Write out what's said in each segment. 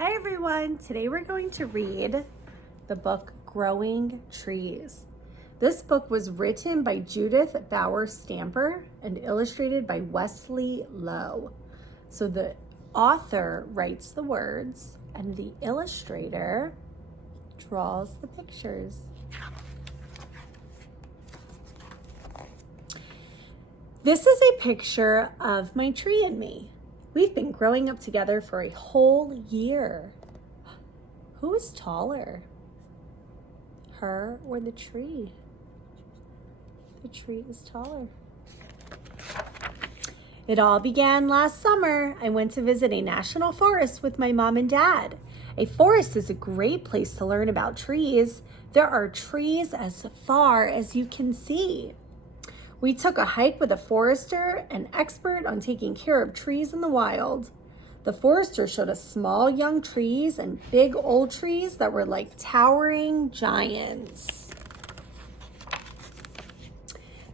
Hi everyone! Today we're going to read the book Growing Trees. This book was written by Judith Bauer Stamper and illustrated by Wesley Lowe. So the author writes the words and the illustrator draws the pictures. This is a picture of my tree and me. We've been growing up together for a whole year. Who is taller? Her or the tree? The tree is taller. It all began last summer. I went to visit a national forest with my mom and dad. A forest is a great place to learn about trees. There are trees as far as you can see. We took a hike with a forester, an expert on taking care of trees in the wild. The forester showed us small young trees and big old trees that were like towering giants.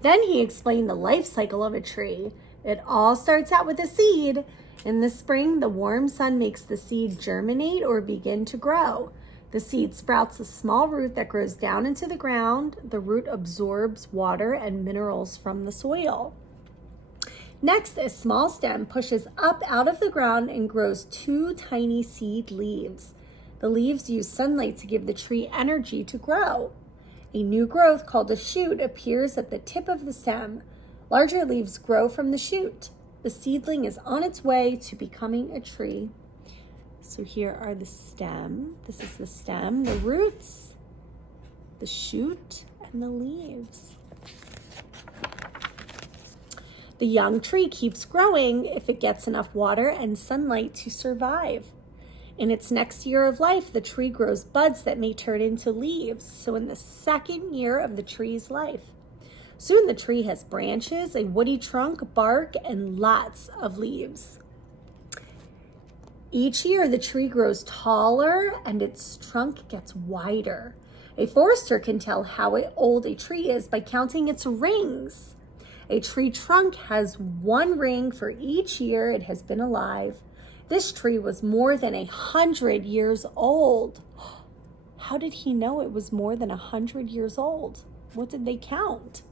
Then he explained the life cycle of a tree. It all starts out with a seed. In the spring, the warm sun makes the seed germinate or begin to grow. The seed sprouts a small root that grows down into the ground. The root absorbs water and minerals from the soil. Next, a small stem pushes up out of the ground and grows two tiny seed leaves. The leaves use sunlight to give the tree energy to grow. A new growth called a shoot appears at the tip of the stem. Larger leaves grow from the shoot. The seedling is on its way to becoming a tree. So here are the stem. This is the stem, the roots, the shoot, and the leaves. The young tree keeps growing if it gets enough water and sunlight to survive. In its next year of life, the tree grows buds that may turn into leaves. So in the second year of the tree's life, soon the tree has branches, a woody trunk, bark, and lots of leaves. Each year, the tree grows taller and its trunk gets wider. A forester can tell how old a tree is by counting its rings. A tree trunk has one ring for each year it has been alive. This tree was more than 100 years old. How did he know it was more than 100 years old? What did they count?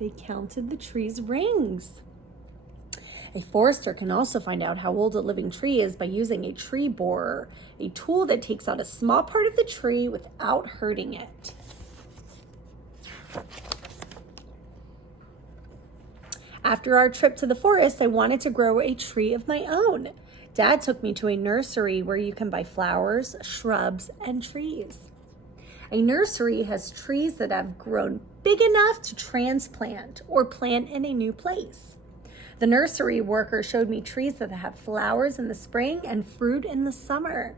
They counted the tree's rings. A forester can also find out how old a living tree is by using a tree borer, a tool that takes out a small part of the tree without hurting it. After our trip to the forest, I wanted to grow a tree of my own. Dad took me to a nursery where you can buy flowers, shrubs, and trees. A nursery has trees that have grown big enough to transplant or plant in a new place. The nursery worker showed me trees that have flowers in the spring and fruit in the summer.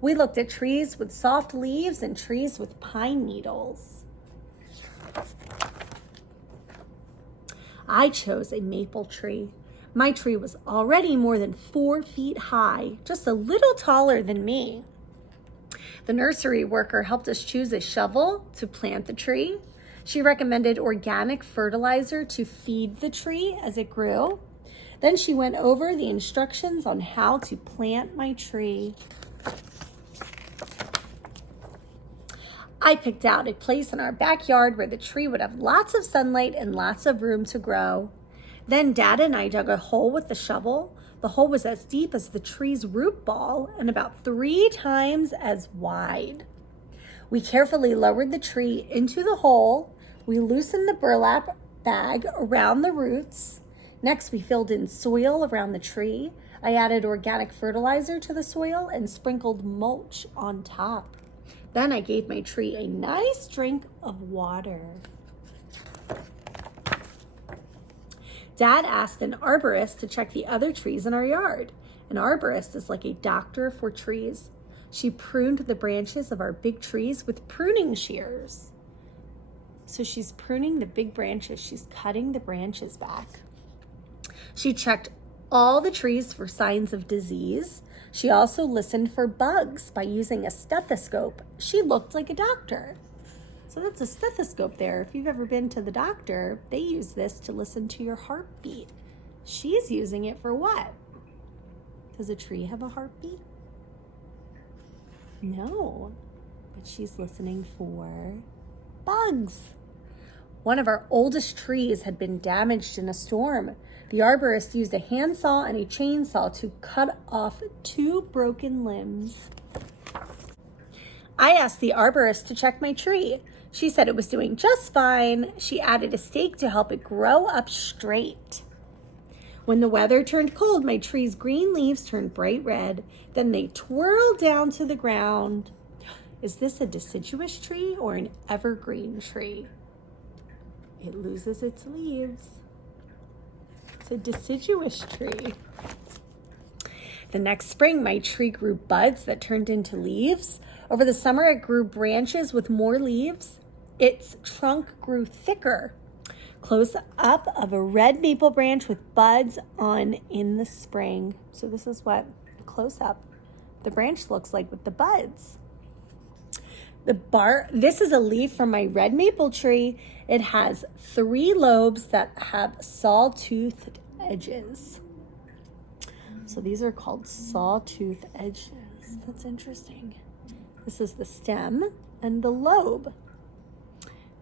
We looked at trees with soft leaves and trees with pine needles. I chose a maple tree. My tree was already more than 4 feet high, just a little taller than me. The nursery worker helped us choose a shovel to plant the tree. She recommended organic fertilizer to feed the tree as it grew. Then she went over the instructions on how to plant my tree. I picked out a place in our backyard where the tree would have lots of sunlight and lots of room to grow. Then Dad and I dug a hole with the shovel. The hole was as deep as the tree's root ball and about 3 times as wide. We carefully lowered the tree into the hole. We loosened the burlap bag around the roots. Next, we filled in soil around the tree. I added organic fertilizer to the soil and sprinkled mulch on top. Then I gave my tree a nice drink of water. Dad asked an arborist to check the other trees in our yard. An arborist is like a doctor for trees. She pruned the branches of our big trees with pruning shears. So she's pruning the big branches. She's cutting the branches back. She checked all the trees for signs of disease. She also listened for bugs by using a stethoscope. She looked like a doctor. So that's a stethoscope there. If you've ever been to the doctor, they use this to listen to your heartbeat. She's using it for what? Does a tree have a heartbeat? No, but she's listening for bugs. One of our oldest trees had been damaged in a storm. The arborist used a handsaw and a chainsaw to cut off 2 broken limbs. I asked the arborist to check my tree. She said it was doing just fine. She added a stake to help it grow up straight. When the weather turned cold, my tree's green leaves turned bright red. Then they twirled down to the ground. Is this a deciduous tree or an evergreen tree? It loses its leaves. It's a deciduous tree. The next spring, my tree grew buds that turned into leaves. Over the summer, it grew branches with more leaves. Its trunk grew thicker. Close up of a red maple branch with buds on in the spring. So this is what close up the branch looks like with the buds. This is a leaf from my red maple tree. It has 3 lobes that have saw-toothed edges. So these are called saw-tooth edges. That's interesting. This is the stem and the lobe.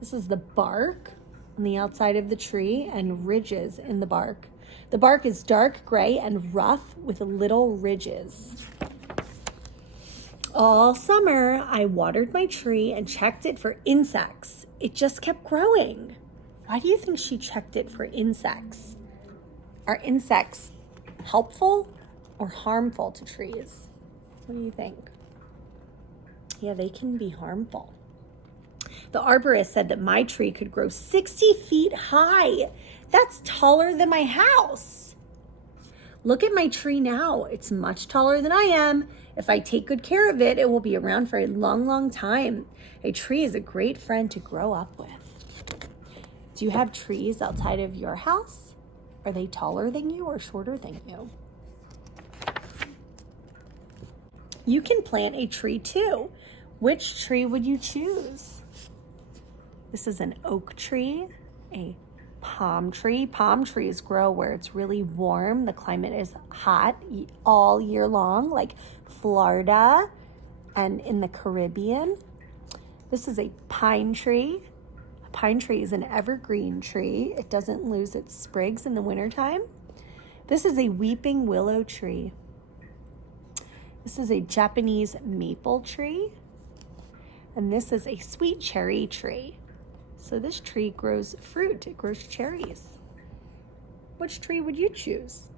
This is the bark on the outside of the tree and ridges in the bark. The bark is dark gray and rough with little ridges. All summer, I watered my tree and checked it for insects. It just kept growing. Why do you think she checked it for insects? Are insects helpful or harmful to trees? What do you think? Yeah, they can be harmful. The arborist said that my tree could grow 60 feet high. That's taller than my house. Look at my tree now. It's much taller than I am. If I take good care of it, it will be around for a long, long time. A tree is a great friend to grow up with. Do you have trees outside of your house? Are they taller than you or shorter than you? You can plant a tree too. Which tree would you choose? This is an oak tree, a palm tree. Palm trees grow where it's really warm. The climate is hot all year long, like Florida and in the Caribbean. This is a pine tree. A pine tree is an evergreen tree. It doesn't lose its sprigs in the wintertime. This is a weeping willow tree. This is a Japanese maple tree. And this is a sweet cherry tree. So this tree grows fruit. It grows cherries. Which tree would you choose?